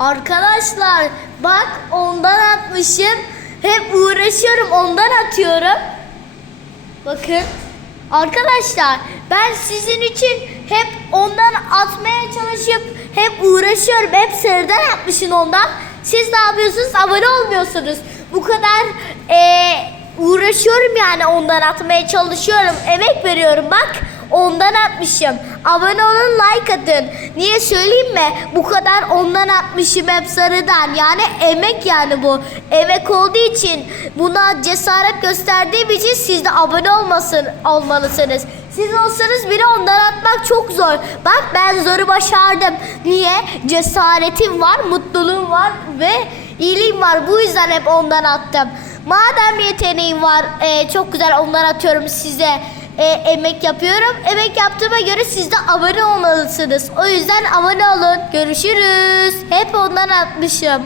Arkadaşlar bak ondan atmışım. Hep uğraşıyorum ondan atıyorum. Bakın. Arkadaşlar ben sizin için hep ondan atmaya çalışıp hep uğraşıyorum. Hep sarıdan atmışım ondan. Siz ne yapıyorsunuz? Abone olmuyorsunuz. Bu kadar eee, uğraşıyorum yani ondan atmaya çalışıyorum. Emek veriyorum bak. Ondan atmışım. Abone olun like atın. Niye söyleyeyim mi? Bu kadar ondan atmışım hep sarıdan. Yani emek yani bu. Emek olduğu için buna cesaret gösterdiğim için siz de abone olmasın, olmalısınız. Siz olsanız bile ondan atmak çok zor. Bak ben zoru başardım. Niye? Cesaretim var, mutluluğum var ve iyiliğim var. Bu yüzden hep ondan attım. Madem yeteneğim var, e, çok güzel ondan atıyorum size e, emek yapıyorum. Emek yaptığıma göre siz de abone olmalısınız. O yüzden abone olun. Görüşürüz. Hep ondan atmışım.